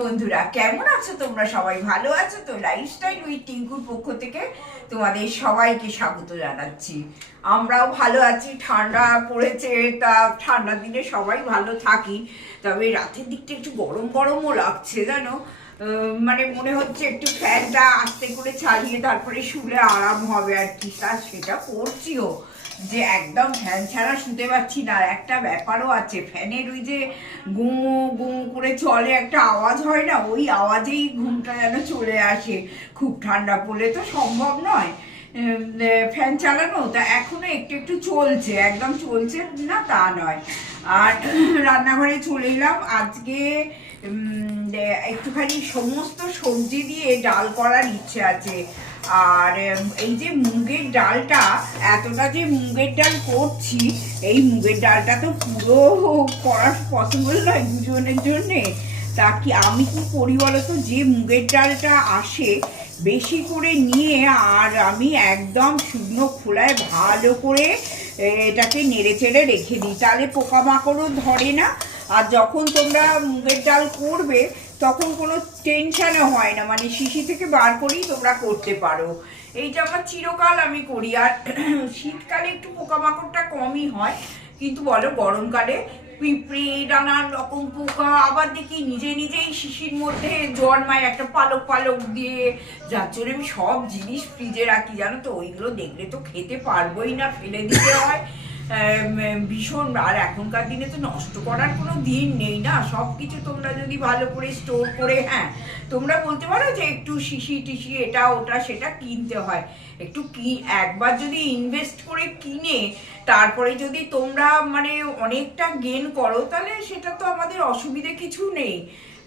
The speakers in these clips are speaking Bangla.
বন্ধুরা। কেমন আছো তোমরা? সবাই ভালো আছো? তো লাইফস্টাইল উইথ টিঙ্কুর পক্ষ থেকে তোমাদের সবাইকে স্বাগত জানাচ্ছি। আমরাও ভালো আছি। ঠান্ডা পড়েছে, তা ঠান্ডার দিনে সবাই ভালো থাকি। তবে রাতের দিকটা একটু গরম গরমও লাগছে, জানো? মানে মনে হচ্ছে একটু ফ্যানটা আস্তে করে চালিয়ে তারপরে শুলে আরাম হবে আর কি। তা সেটা করছিও। যে একদম ফ্যান ছাড়া শুতে পারছি না। একটা ব্যাপারও আছে, ফ্যানের ওই যে গু গু করে চলে একটা আওয়াজ হয় না, ওই আওয়াজেই ঘুমটা যেন চলে আসে। খুব ঠান্ডা পড়লে তো সম্ভব নয়। ফ্যান চালানো, তা এখনও একটু একটু চলছে, একদম চলছে না তা নয়। আর রান্নাঘরে চলে এলাম, আজকে একটুখানি সমস্ত সবজি দিয়ে ডাল করার ইচ্ছে আছে। আর এই যে মুগের ডালটা, এতটা যে মুগের ডাল করছি, এই মুগের ডালটা তো পুরো করা পসিবল নয় দুজনের জন্যে। তা কি আমি কি করি বলতো? যে মুগের ডালটা আসে, বেশি করে নিয়ে আর আমি একদম শুকনো খোলায় ভালো করে এটাকে নেড়ে চেড়ে রেখে দিই। তাহলে পোকামাকড়ও ধরে না। আর যখন তোমরা মুগের ডাল করবে তখন কোনো টেনশনও হয় না। মানে শিশি থেকে বার করেই তোমরা করতে পারো। এইটা আমার চিরকাল আমি করি। আর শীতকালে একটু পোকামাকড়টা কমই হয়। কিন্তু বলো, গরমকালে পিঁপড়ে, নানান রকম পোকা, আবার দেখি নিজে নিজেই শিশির মধ্যে জন্মায় একটা পালক পালক দিয়ে। যার জন্য আমি সব জিনিস ফ্রিজে রাখি, জানো তো? ওইগুলো দেখলে তো খেতে পারবোই না, ফেলে দিতে হয়। ভীষণ, আর এখনকার দিনে তো নষ্ট করার কোনো দিন নেই না। সব কিছু তোমরা যদি ভালো করে স্টোর করে হ্যাঁ তোমরা বলতে পারো যে একটু শিশি টিশি এটা ওটা সেটা কিনতে হয়। একটু কি, একবার যদি ইনভেস্ট করে কিনে, তারপরে যদি তোমরা মানে অনেকটা গেন করো, তাহলে সেটা তো আমাদের অসুবিধে কিছু নেই।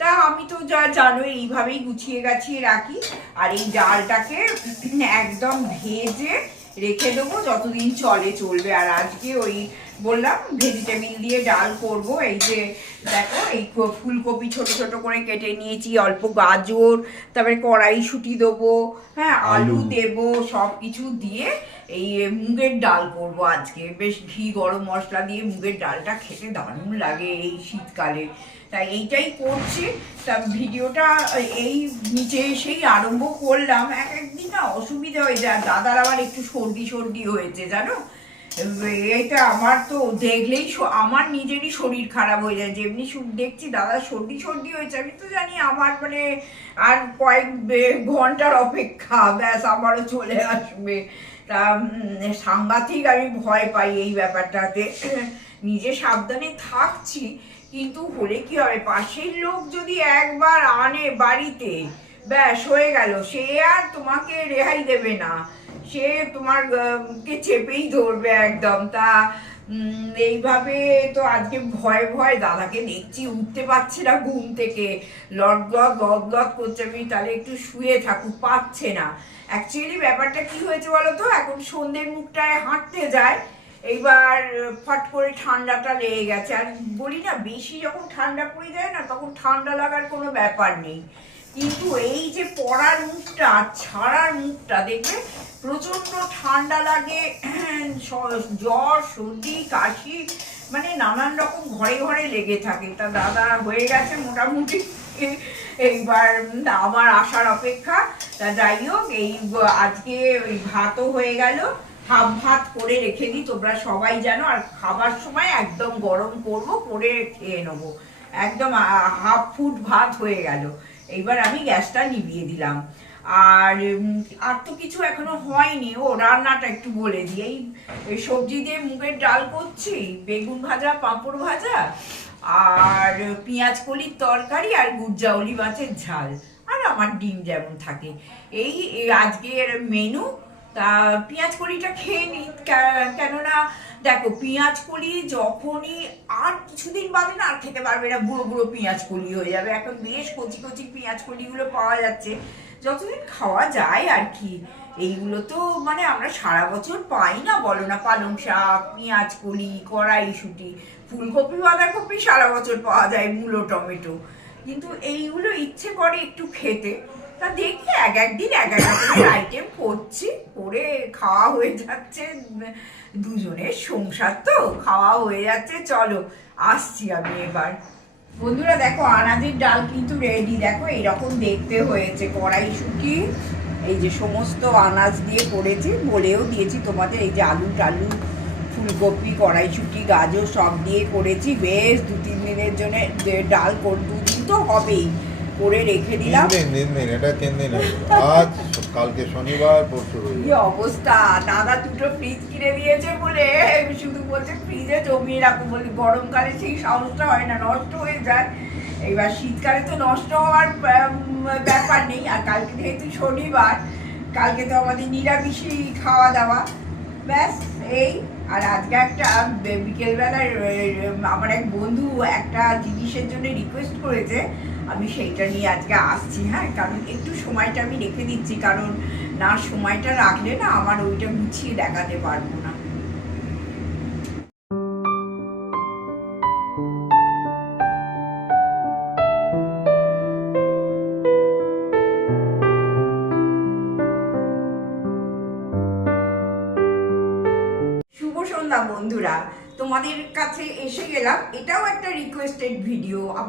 তা আমি তো যা জানো এইভাবেই গুছিয়ে গাছিয়ে রাখি। আর এই ডালটাকে একদম ভেজে রেখে দেবো যতদিন চলে চলবে। আর আজকে ওই বললাম ভেজিটেবিল দিয়ে ডাল করব। এই যে দেখো এই ফুলকপি ছোট ছোট করে কেটে নিয়েছি অল্প গাজর তারপরে কড়াইশুটি দেবো হ্যাঁ আলু। আলু। দেবো সব কিছু দিয়ে এই মুগের ডাল করব আজকে। বেশ ঘি গরম মশলা দিয়ে মুগের ডালটা খেতে দারুণ লাগে এই শীতকালে। তাই এইটাই করছি। তা ভিডিওটা এই নিচে এসেই আরম্ভ করলাম। এক একদিন না অসুবিধা হয়ে যায়। দাদার আবার একটু সর্দি সর্দি হয়েছে, জানো? এইটা আমার তো দেখলেই আমার নিজেরই শরীর খারাপ হয়ে যায়। যেমনি দেখছি দাদা সর্দি সর্দি হয়েছে। আমি তো জানি আমার মানে আর কয়েক ঘণ্টার অপেক্ষা, ব্যাস আমারও চলে আসবে। তা সাংঘাতিক আমি ভয় পাই এই ব্যাপারটাতে। নিজে সাবধানে থাকছি। কিন্তু হলে কি হবে পাশের লোক যদি একবার আনে বাড়িতে, ব্যাস হয়ে গেল। সে আর তোমাকে রেহাই দেবে না। সে তোমার কে চেপেই ধরবে একদম। তা এইভাবে তো আজকে ভয় ভয় দাদাকে দেখছি, উঠতে পারছে না ঘুম থেকে। লটগদ লটগদ করছে আমি, তাহলে একটু শুয়ে থাকুক, পাচ্ছে না। অ্যাকচুয়ালি ব্যাপারটা কি হয়েছে বলো তো? এখন সন্ধ্যের মুখটায় হাঁটতে যায়। এইবার ফট করে ঠান্ডাটা লেগে গেছে। আর বলি না, বেশি যখন ঠান্ডা পড়ে যায় না, তখন ঠান্ডা লাগার কোনো ব্যাপার নেই। কিন্তু এই যে পড়ার মুখটা, ছাড়ার মুখটা, দেখবে প্রচণ্ড ঠান্ডা লাগে জ্বর, সর্দি, কাশি মানে নানান রকম ঘরে ঘরে লেগে থাকে। তা দাদা হয়ে গেছে মোটামুটি। এইবার আমার আসার অপেক্ষা। তা যাই হোক, এই, আজকে ওই ভাতও হয়ে গেল। হাফ ভাত করে রেখে দিই, তোমরা সবাই জানো, আর খাবার সময় একদম গরম করব, করে খেয়ে নেব। একদম হাফ ফুট ভাত হয়ে গেল। এইবার আমি গ্যাসটা নিভিয়ে দিলাম। আর আর তো কিছু এখনও হয়নি। ও রান্নাটা একটু বলে দিই। এই সবজি দিয়ে মুগের ডাল করছি, বেগুন ভাজা, পাঁপড় ভাজা, আর পেঁয়াজ কলির তরকারি, আর গুজ্জাউলি মাছের ঝাল। আর আমার ডিম যেমন থাকে। এই আজকের মেনু তা পেঁয়াজ কলিটা খেয়ে নিই কেননা দেখো, পেঁয়াজ কলি যখনই আর কিছুদিন বাদে না আর খেতে পারবে না বুড়ো বুড়ো পেঁয়াজ কলি হয়ে যাবে। এখন বেশ কচি কচি পেঁয়াজ কলিগুলো পাওয়া যাচ্ছে। যতদিন খাওয়া যায় আর কি। এইগুলো তো মানে আমরা সারা বছর পাই না, বলো না, পালং শাক, পেঁয়াজ কলি কড়াইশুটি ফুলকপি, বাঁধাকপি সারা বছর পাওয়া যায়, মূলো, টমেটো। কিন্তু এইগুলো ইচ্ছে করে একটু খেতে। তা দেখি, এক একদিন, এক এক রকমের আইটেম করছি করে খাওয়া হয়ে যাচ্ছে, দুজনের সংসার তো, খাওয়া হয়ে যাচ্ছে, চলো, আসছি আমি এবার। বন্ধুরা, দেখো, আনাজের ডাল কিন্তু রেডি দেখো, এরকম দেখতে হয়েছে কড়াইশুটি এই যে সমস্ত আনাজ দিয়ে করেছি, বলেও দিয়েছি তোমাদের, এই যে আলু টালু, ফুলকপি কড়াইশুটি গাজর সব দিয়ে করেছি, বেশ দু তিন দিনের জন্য ডাল কর- দুদিন তো হবেই। করে রেখে তিন দিলাম দিন তিন দিন এটা তিন দিন আজ কালকে শনিবার পরশু কি অবস্থা? দাদা দুটো ফ্রিজ কিনে দিয়েছে বলে শুধু বলছে ফ্রিজে জমিয়ে রাখো বলি। গরমকালে সেই সাহসটা হয় না নষ্ট হয়ে যায়। এবার শীতকালে তো নষ্ট হওয়ার ব্যাপার নেই। আর কালকে যেহেতু শনিবার কালকে তো আমাদের নিরামিষই খাওয়া দাওয়া। ব্যাস এই। আর আজকে একটা বিকেলবেলায় আমার এক বন্ধু একটা জিনিসের জন্য রিকোয়েস্ট করেছে। আমি সেইটা নিয়ে আজকে আসছি হ্যাঁ? কারণ একটু সময়টা আমি রেখে দিচ্ছি, কারণ না সময়টা রাখলে না আমার ওইটা গুছিয়ে দেখাতে পারব না।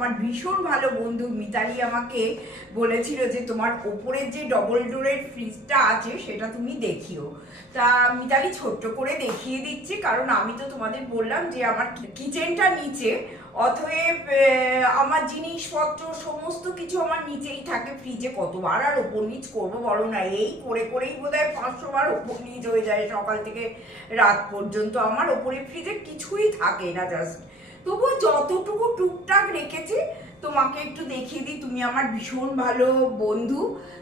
আমার ভীষণ ভালো বন্ধু মিতালি আমাকে বলেছিল যে তোমার ওপরের যে ডবল ডোরের ফ্রিজটা আছে, সেটা তুমি দেখিও। তা মিতালি ছোট্ট করে দেখিয়ে দিচ্ছি, কারণ আমি তো তোমাদের বললাম যে আমার কিচেনটা নিচে, অতএব আমার জিনিসপত্র, সমস্ত কিছু আমার নিচেই থাকে ফ্রিজে কতবার আর ওপর নিচ করব বলো না? এই করে করেই বোধ হয় পাঁচশো বার ওপর নিচ হয়ে যায় সকাল থেকে রাত পর্যন্ত। আমার ওপরে ফ্রিজে কিছুই থাকে না জাস্ট তবুও যতটুকু টুকটাক রেখেছি তোমাকে একটু দেখিয়ে দিই। তুমি আমার ভীষণ ভালো বন্ধু।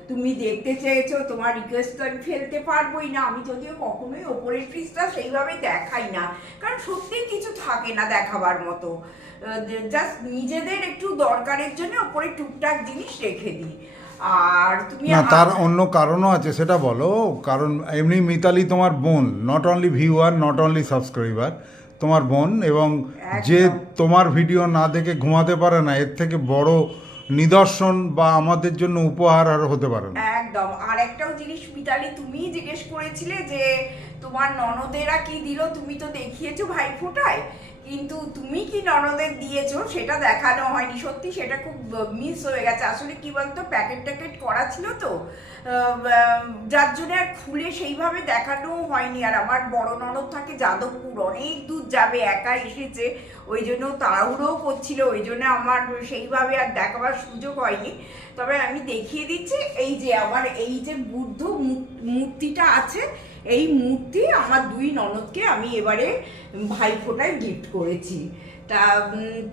তুমি দেখতে চেয়েছো তোমার রিকোয়েস্ট তো আমি ফেলতে পারবোই না। আমি যদিও কখনোই ওপরের ফ্রিজটা সেইভাবে দেখাই না। কারণ সত্যিই কিছু থাকে না দেখাবার মতো। জাস্ট নিজেদের একটু দরকারের জন্য ওপরে টুকটাক জিনিস রেখে দিই। আর তুমি না তার অন্য কারণও আছে সেটা বলো। কারণ এমনি মিতালি তোমার বোন not only viewer not only subscriber তোমার বোন এবং যে তোমার ভিডিও না দেখে ঘুমাতে পারে না এর থেকে বড় নিদর্শন বা আমাদের জন্য উপহার আর হতে পারে না। একদম। আর একটাও জিনিস মিতালি তুমিই জিজ্ঞেস করেছিলে যে তোমার ননদেরা কি দিল? তুমি তো দেখিয়েছো ভাই ফোটায় কিন্তু তুমি কি ননদের দিয়েছ? সেটা দেখানো হয়নি। সত্যি সেটা খুব মিস হয়ে গেছে। আসলে কি বলতো, প্যাকেট ট্যাকেট করা ছিল তো। যার জন্য আর খুলে সেইভাবে দেখানো হয়নি। আর আমার বড় ননদ থাকে যাদবপুর, অনেক দূর যাবে, একা এসেছে। ওই জন্য তাড়াহুড়োও করছিল। ওই জন্য আমার সেইভাবে আর দেখাবার সুযোগ হয়নি। তবে আমি দেখিয়ে দিচ্ছি, এই যে আমার এই যে বুদ্ধ মূর্তিটা আছে এই মূর্তি আমার দুই ননদকে আমি এবারে ভাইফোঁটায় গিফট করেছি। তা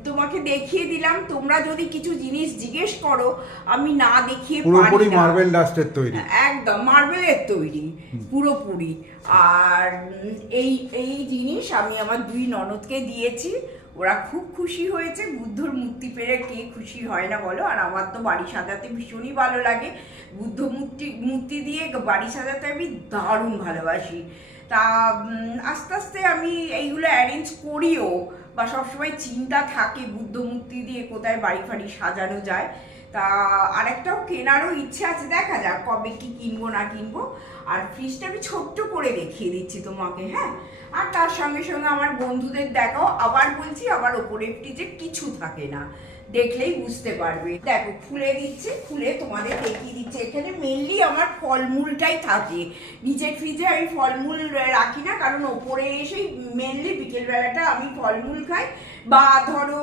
তোমাকে দেখিয়ে দিলাম তোমরা যদি কিছু জিনিস জিজ্ঞেস করো আমি না দেখিয়ে পুরোপুরি পারি মার্বেল ডাস্টের তৈরি। একদম মার্বেলের তৈরি পুরোপুরি। আর এই এই জিনিস আমি আমার দুই ননদকে দিয়েছি। ওরা খুব খুশি হয়েছে। বুদ্ধর মূর্তি পেরে কে খুশি হয় না বলো? আর আমার তো বাড়ি সাজাতে ভীষণই ভালো লাগে। বুদ্ধ মূর্তি মূর্তি দিয়ে বাড়ি সাজাতে আমি দারুণ ভালোবাসি। তা আস্তে আস্তে আমি এইগুলো অ্যারেঞ্জ করিও, বা সবসময় চিন্তা থাকে বুদ্ধ মূর্তি দিয়ে কোথায় বাড়ি ফাড়ি সাজানো যায়। তা আরেকটাও কেনারও ইচ্ছে আছে, দেখা যাক কবে কি কিনবো না কিনবো। আর ফ্রিজটা আমি ছোট্ট করে দেখিয়ে দিচ্ছি তোমাকে হ্যাঁ? আর তার সঙ্গে সঙ্গে আমার বন্ধুদের দেখাও, আবার বলছি আবার ওপরে ফ্রিজে কিছু থাকে না। দেখলেই বুঝতে পারবে। দেখো, খুলে দিচ্ছে, খুলে তোমাদের দেখিয়ে দিচ্ছে। এখানে মেনলি আমার ফলমূলটাই থাকে। নিচের ফ্রিজে আমি ফলমূল রাখি না, কারণ ওপরে এসেই মেনলি বিকেলবেলাটা আমি ফলমূল খাই। বা ধরো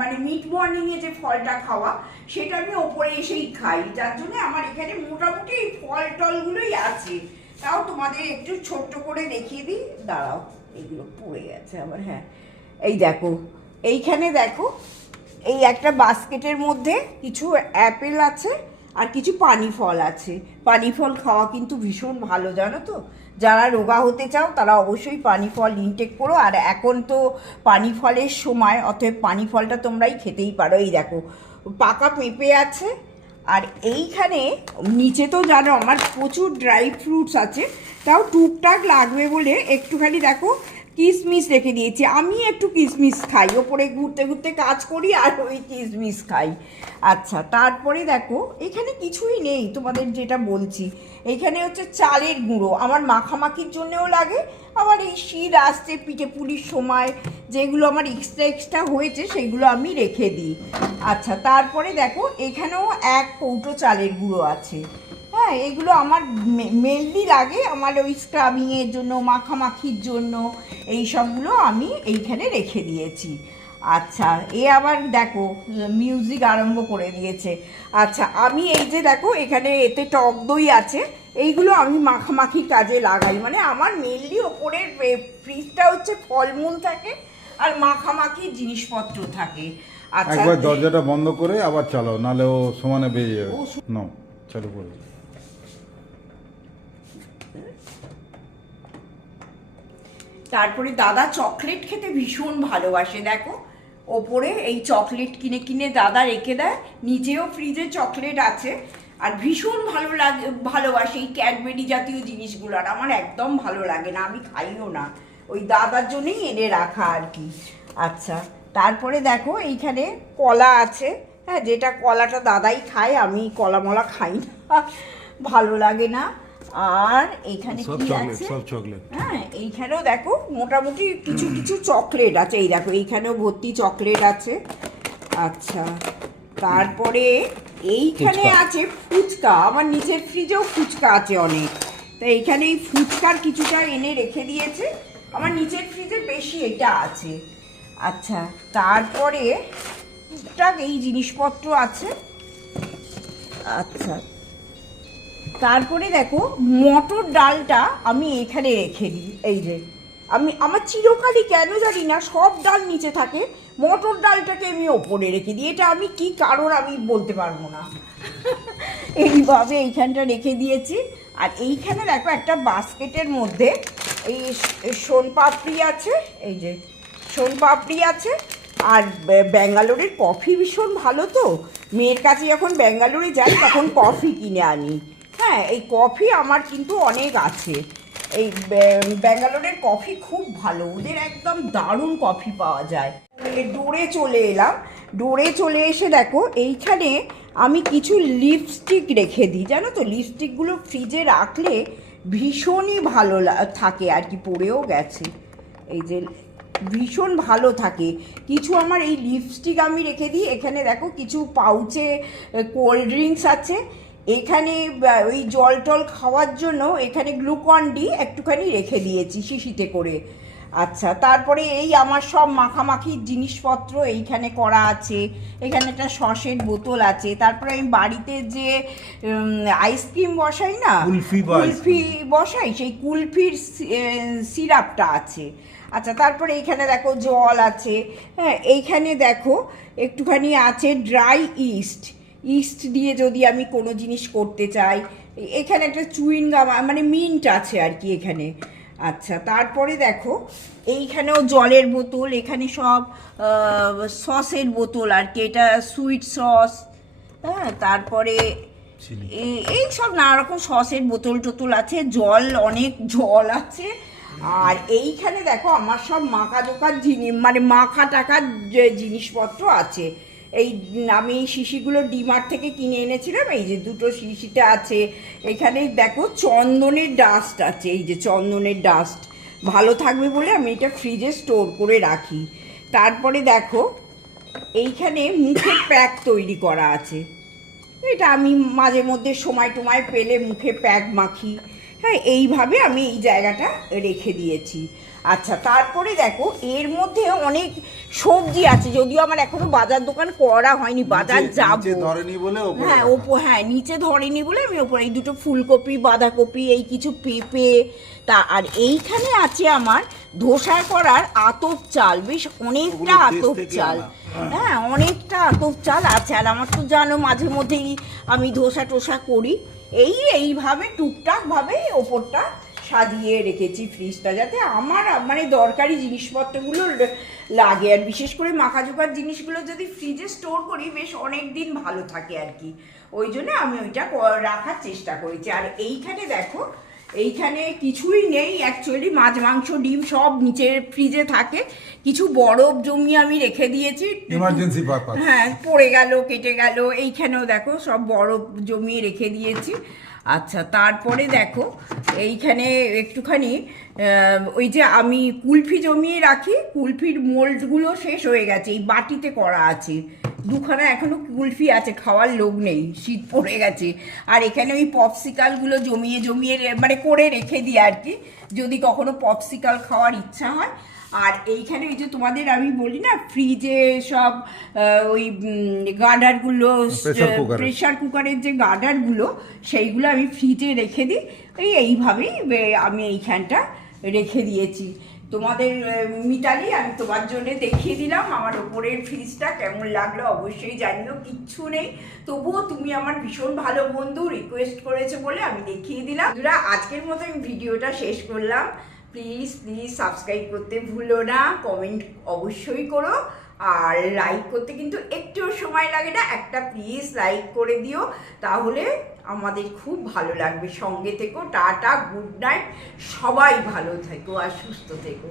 মানে মিড মর্নিংয়ে যে ফলটা খাওয়া, সেটা আমি ওপরে এসেই খাই। যার জন্য আমার এখানে মোটামুটি এই ফল টলগুলোই আছে। তাও তোমাদের একটু ছোট্ট করে দেখিয়ে দিই। দাঁড়াও, এগুলো পড়ে গেছে আবার হ্যাঁ। এই দেখো, এইখানে দেখো, এই একটা বাস্কেটের মধ্যে কিছু অ্যাপেল আছে আর কিছু পানি ফল আছে। পানি ফল খাওয়া কিন্তু ভীষণ ভালো, জানো তো? যারা রোগা হতে চাও, তারা অবশ্যই পানি ফল ইনটেক করো। আর এখন তো পানি ফলের সময়, অতএব পানি ফলটা তোমরাই খেতেই পারো। এই দেখো, পাকা পেঁপে আছে। আর এইখানে, নিচে তো জানো আমার প্রচুর ড্রাই ফ্রুটস আছে। তাও টুকটাক লাগবে বলে একটুখানি দেখো কিশমিশ রেখে দিয়েছি। আমি একটু কিশমিশ খাই। ওপরে ঘুরতে ঘুরতে কাজ করি আর ওই কিশমিশ খাই। আচ্ছা তারপরে দেখো, এখানে কিছুই নেই তোমাদের যেটা বলছি। এখানে হচ্ছে চালের গুঁড়ো। আমার মাখামাখির জন্যও লাগে। আমার এই শীত আসছে, পিঠে পুলির সময় যেগুলো আমার এক্সট্রা এক্সট্রা হয়েছে, সেগুলো আমি রেখে দিই। আচ্ছা তারপরে দেখো, এখানেও এক কৌটো চালের গুঁড়ো আছে। এগুলো আমার মেনলি লাগে আমার ওই স্ক্রাবিংয়ের জন্য মাখামাখির জন্য এই সবগুলো আমি এইখানে রেখে দিয়েছি। আচ্ছা এ আবার দেখো মিউজিক আরম্ভ করে দিয়েছে। আচ্ছা আমি এই যে দেখো এখানে এতে টক দই আছে এইগুলো আমি মাখামাখি কাজে লাগাই। মানে আমার মেনলি ওপরের ফ্রিজটা হচ্ছে ফলমূল থাকে আর মাখামাখি জিনিসপত্র থাকে। আচ্ছা একবার দরজাটা বন্ধ করে আবার চালাও নাহলে ও সমানে বেরিয়ে যাবে। চালু করে তারপরে দাদা চকলেট খেতে ভীষণ ভালোবাসে, দেখো। ওপরে এই চকলেট কিনে কিনে দাদা রেখে দেয়, নিজেও ফ্রিজে চকলেট আছে। আর ভীষণ ভালো লাগে, ভালোবাসে এই ক্যাডবেরি জাতীয় জিনিসগুলো, আর আমার একদম ভালো লাগে না, আমি খাইও না। ওই দাদার জন্যই এনে রাখা আর কি। আচ্ছা তারপরে দেখো এইখানে কলা আছে। হ্যাঁ যেটা কলাটা দাদাই খায়, আমি কলা মলা খাই না। ভালো লাগে না। আর এখানে কি চকলেট আছে? সব চকলেট হ্যাঁ এইখানেও দেখো মোটামুটি কিছু কিছু চকলেট আছে। এই দেখো এইখানেও ভর্তি চকলেট আছে। আচ্ছা তারপরে এইখানে আছে ফুচকা। আমার নিচের ফ্রিজেও ফুচকা আছে অনেক। তো এইখানে এই ফুচকার কিছুটা এনে রেখে দিয়েছে। আমার নিচের ফ্রিজে বেশি এটা আছে। আচ্ছা তারপরে টুকটাক এই জিনিসপত্র আছে। আচ্ছা তারপরে দেখো মটর ডালটা আমি এখানে রেখে দিই এই যে। আমি আমার চিরকালই কেন জানি না সব ডাল নিচে থাকে মটর ডালটাকে আমি ওপরে রেখে দিই। এটা আমি কি কারণ আমি বলতে পারব না। এইভাবে এইখানটা রেখে দিয়েছি। আর এইখানে দেখো একটা বাস্কেটের মধ্যে এই সোন পাপড়ি আছে এই যে সোন পাপড়ি আছে আর ব্যাঙ্গালোরের কফি ভীষণ ভালো তো। মেয়ের কাছে যখন ব্যাঙ্গালোরে যাই তখন কফি কিনে আনি। হ্যাঁ এই কফি আমার কিন্তু অনেক আছে। এই ব্যাঙ্গালোরের কফি খুব ভালো, ওদের একদম দারুণ কফি পাওয়া যায়। ডোরে চলে এলাম, ডোরে চলে এসে দেখো, এইখানে আমি কিছু লিপস্টিক রেখে দিই, জানো তো? লিপস্টিকগুলো ফ্রিজে রাখলে ভীষণই ভালো থাকে আর কি, পড়েও গেছে। এই যে ভীষণ ভালো থাকে। কিছু আমার এই লিপস্টিক আমি রেখে দিই, এখানে দেখো কিছু পাউচে কোল্ড ড্রিঙ্কস আছে। এখানে ওই জল টল খাওয়ার জন্য এখানে গ্লুকন ডি একটুখানি রেখে দিয়েছি শিশিতে করে। আচ্ছা তারপরে এই আমার সব মাখামাখির জিনিসপত্র এইখানে করা আছে এখানে একটা সসের বোতল আছে তারপরে আমি বাড়িতে যে আইসক্রিম বসাই না কুলফি বসাই সেই কুলফির সিরাপটা আছে। আচ্ছা তারপরে এইখানে দেখো জল আছে। হ্যাঁ এইখানে দেখো একটুখানি আছে ড্রাই ইস্ট ইস্ট দিয়ে যদি আমি কোনো জিনিস করতে চাই এখানে একটা চুইন গাম মানে মিন্ট আছে আর কি এখানে। আচ্ছা তারপরে দেখো এইখানেও জলের বোতল এখানে সব সসের বোতল আর কি এটা সুইট সস হ্যাঁ তারপরে এই সব নানা রকম সসের বোতল টোতল আছে জল অনেক জল আছে। আর এইখানে দেখো আমার সব মাখা জোকার জিনিস মানে মাখা টাকার যে জিনিসপত্র আছে এই আমি এই শিশিগুলো ডিমার্ট থেকে কিনে এনেছিলাম, এই যে দুটো শিশিটা আছে। এখানে দেখো চন্দনের ডাস্ট আছে, এই যে চন্দনের ডাস্ট ভালো থাকবে বলে আমি এটা ফ্রিজে স্টোর করে রাখি। তারপরে দেখো, এইখানে মুখের প্যাক তৈরি করা আছে। এটা আমি মাঝে মধ্যে সময় টময় পেলে মুখে প্যাক মাখি। হ্যাঁ এইভাবে আমি এই জায়গাটা রেখে দিয়েছি। আচ্ছা তারপরে দেখো এর মধ্যে অনেক সবজি আছে যদিও আমার এখনও বাজার দোকান করা হয়নি বাজার যাব। ধরেনি বলে ওপরে হ্যাঁ। ওপো হ্যাঁ নিচে ধরেনি বলে আমি ওপরে এই দুটো ফুলকপি বাঁধাকপি এই কিছু পেঁপে তা আর এইখানে আছে আমার ধোসা করার আতপ চাল বেশ অনেকটা আতপ চাল। হ্যাঁ। অনেকটা আতপ চাল আছে আর আমার তো জানো মাঝে মধ্যেই আমি ধোসা টোসা করি। এই এইভাবে টুকটাক ভাবে ওপরটা সাজিয়ে রেখেছি ফ্রিজটা যাতে আমার মানে দরকারি জিনিসপত্রগুলো লাগে। আর বিশেষ করে মাখা জোকার জিনিসগুলো যদি ফ্রিজে স্টোর করি বেশ অনেক দিন ভালো থাকে আর কি। ওই জন্য আমি ওইটা রাখার চেষ্টা করেছি। আর এইখানে দেখো এইখানে কিছুই নেই অ্যাকচুয়ালি মাছ মাংস ডিম সব নিচের ফ্রিজে থাকে। কিছু বরফ জমিয়ে আমি রেখে দিয়েছি। ইমার্জেন্সি হ্যাঁ পড়ে গেল কেটে গেল। এইখানেও দেখো সব বরফ জমিয়ে রেখে দিয়েছি। আচ্ছা তারপরে দেখো, এইখানে একটুখানি ওই যে আমি কুলফি জমিয়ে রাখি, কুলফির মোল্ডগুলো শেষ হয়ে গেছে, এই বাটিতে করা আছে। দুখানা এখনও কুলফি আছে খাওয়ার লোক নেই শীত পড়ে গেছে। আর এখানে ওই পপসিকালগুলো জমিয়ে জমিয়ে মানে করে রেখে দিই আর কি যদি কখনো পপসিকাল খাওয়ার ইচ্ছা হয়। আর এইখানে ওই যে তোমাদের আমি বলি না ফ্রিজে সব ওই গার্ডারগুলো প্রেশার কুকারের যে গার্ডারগুলো সেইগুলো আমি ফ্রিজে রেখে দিই। এই এইভাবেই আমি এইখানটা রেখে দিয়েছি। তোমাদের মিতালি, আমি তোমার জন্য দেখিয়ে দিলাম আমার ওপরের ফ্রিজটা কেমন লাগল অবশ্যই জানিও, কিচ্ছু নেই। তবুও তুমি আমার ভীষণ ভালো বন্ধু রিকোয়েস্ট করেছে বলে আমি দেখিয়ে দিলাম। বন্ধুরা, আজকের মতো আমি ভিডিওটা শেষ করলাম। প্লিজ প্লিজ সাবস্ক্রাইব করতে ভুলো না কমেন্ট অবশ্যই করো। আর লাইক করতে কিন্তু একটুও সময় লাগে না, একটা প্লিজ লাইক করে দিও। তাহলে আমাদের খুব ভালো লাগবে। সঙ্গে থেকো, টাটা, গুড নাইট, সবাই ভালো থেকো আর সুস্থ থেকো।